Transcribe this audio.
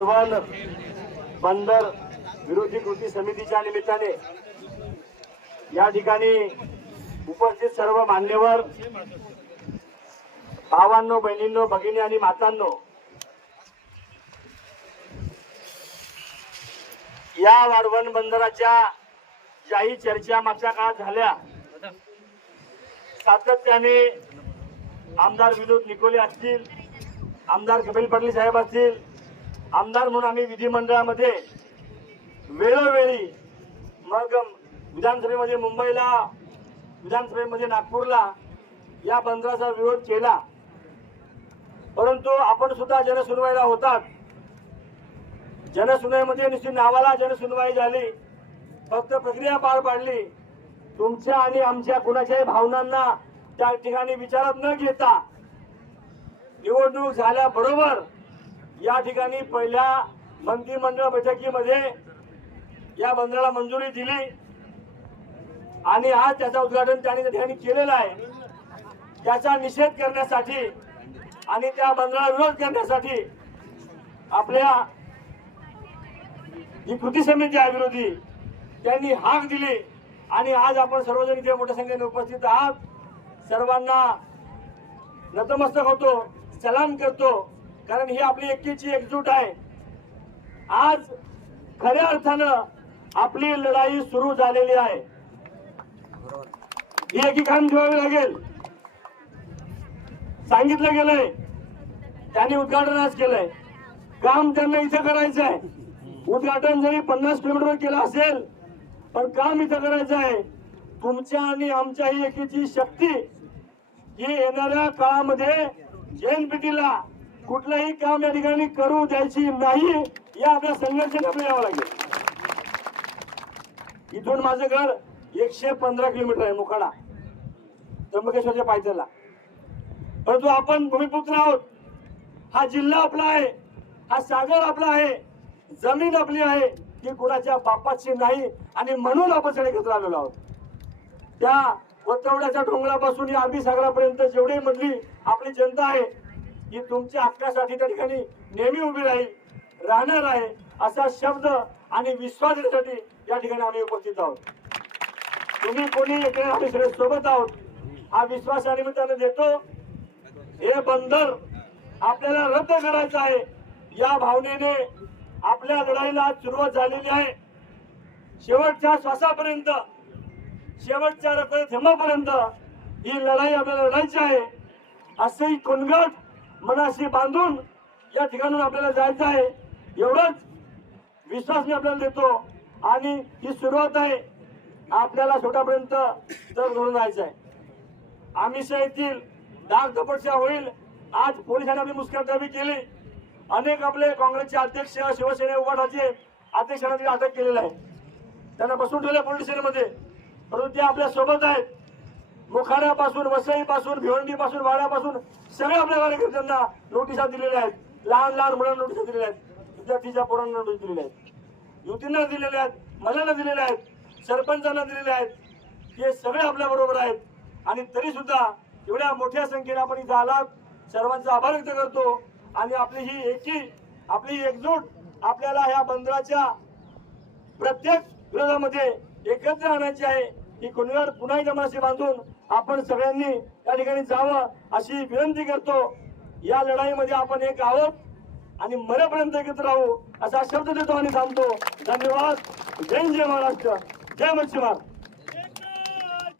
बंदर विरोधी कृती समितीच्या निमित्ताने या ठिकाणी उपस्थित सर्व मान्यवर भावांनो, बहिणींनो, भगिनी आणि मातांनो, या वाढवण बंदराच्या ज्याही चर्चा मागच्या काळात झाल्या, सातत्याने आमदार विनोद निकोले असतील, आमदार कपिल पाटील साहेब असतील, आमदार म्हणून आम्ही विधिमंडळामध्ये वेळोवेळी, मग विधानसभेमध्ये मुंबईला, विधानसभेमध्ये नागपूरला या बंदराचा विरोध केला. परंतु आपण सुद्धा जनसुनवाईला होतात. जनसुनवाईमध्ये नुसती नावाला जनसुनवाई झाली, फक्त प्रक्रिया पार पाडली. तुमच्या आणि आमच्या कुणाच्याही भावनांना त्या ठिकाणी विचारात न घेता निवडणूक झाल्याबरोबर या ठिकाणी पहिल्या मंत्रिमंडळ बैठकीमध्ये या बंदराला मंजुरी दिली आणि आज त्याचं उद्घाटन त्यांनी त्या ठिकाणी केलेलं आहे. त्याचा निषेध करण्यासाठी आणि त्या बंदराला विरोध करण्यासाठी आपल्या ही कृती समिती आहे विरोधी, त्यांनी हाक दिली आणि आज आपण सर्वजण इथे मोठ्या संख्येने उपस्थित आहात. सर्वांना नतमस्तक होतो, सलाम करतो, कारण ही आपली एकीची एकजूट आहे. आज खऱ्या अर्थानं आपली लढाई सुरू झालेली आहे. ही एकी काम ठेवावी लागेल. सांगितलं गेलंय, त्यांनी उद्घाटन आज केलंय, काम त्यांना इथं करायचं आहे. उद्घाटन जरी 50 किलोमीटर केलं असेल, पण काम इथं करायचं आहे. तुमच्या आणि आमच्या ही एकीची शक्ती ही येणाऱ्या काळामध्ये JNPT कुठलंही काम या ठिकाणी करू द्यायची नाही. या आपल्या संघर्षाने आपल्याला यावं लागेल. इथून माझं घर 115 किलोमीटर आहे, मोखाडा, त्र्यंबकेश्वरच्या पायथ्याला. परंतु आपण भूमिपुत्र आहोत. हा जिल्हा आपला आहे, हा सागर आपला आहे, जमीन आपली आहे, ती कुणाच्या बापाची नाही. आणि म्हणून आपण सगळे एकत्र आलेलो आहोत. त्या वतवड्याच्या डोंगरापासून या अरबी सागरापर्यंत जेवढी मधली आपली जनता आहे, ही तुमच्या हक्कासाठी त्या ठिकाणी नेहमी उभी राहील, राहणार आहे, असा शब्द आणि विश्वास देण्यासाठी या ठिकाणी आम्ही उपस्थित आहोत. तुम्ही कोणी इकडे आम्ही सगळे सोबत आहोत, हा विश्वास या निमित्ताने देतो. हे बंदर आपल्याला रद्द करायचं आहे, या भावनेने आपल्या लढाईला सुरुवात झालेली आहे. शेवटच्या श्वासापर्यंत, शेवटच्या रक्तथेंबापर्यंत ही लढाई आपल्याला लढायची आहे. असे कोणगाट मनाशी बांधून या ठिकाणून आपल्याला जायचं आहे. एवढंच विश्वास मी आपल्याला देतो. आणि ही सुरुवात आहे, आपल्याला शेवटापर्यंत तर धरून जायचं आहे. आमिष येथील दाग दपटशा होईल. आज पोलिसांनी आपली मुस्कटदाबी केली. अनेक आपले काँग्रेसचे अध्यक्ष, शिवसेने उभाटाचे अध्यक्षांना अटक केलेलं आहे, त्यांना बसून ठेवलं पोलीस स्टेशनमध्ये. परंतु ते आपल्या सोबत आहेत. मोखाड्यापासून, वसईपासून, भिवंडीपासून, वाड्यापासून सगळ्या आपल्या कार्यकर्त्यांना नोटिसा दिलेल्या आहेत. लहान लहान मुलांना नोटिसा दिलेल्या आहेत, विद्यार्थीच्या पोरांना नोटीस दिलेल्या आहेत, युवतींना दिलेल्या आहेत, महिलांना दिलेल्या आहेत, सरपंचांना दिलेल्या आहेत. हे सगळे आपल्या बरोबर आहेत. आणि तरी सुद्धा एवढ्या मोठ्या संख्येने आपण इथं आलात, सर्वांचा आभार व्यक्त करतो. आणि आपली ही एकी, आपली एकजूट आपल्याला ह्या बंदराच्या प्रत्येक विरोधामध्ये एकत्र आणायची आहे. ही कुणगाड पुन्हा एकदा मनाशी बांधून आपण सगळ्यांनी या ठिकाणी जावं अशी विनंती करतो. या लढाईमध्ये आपण एक आहोत आणि मरेपर्यंत एकत्र राहू असा शब्द देतो आणि थांबतो. धन्यवाद. जय महाराष्ट्र, जय मच्छीमार.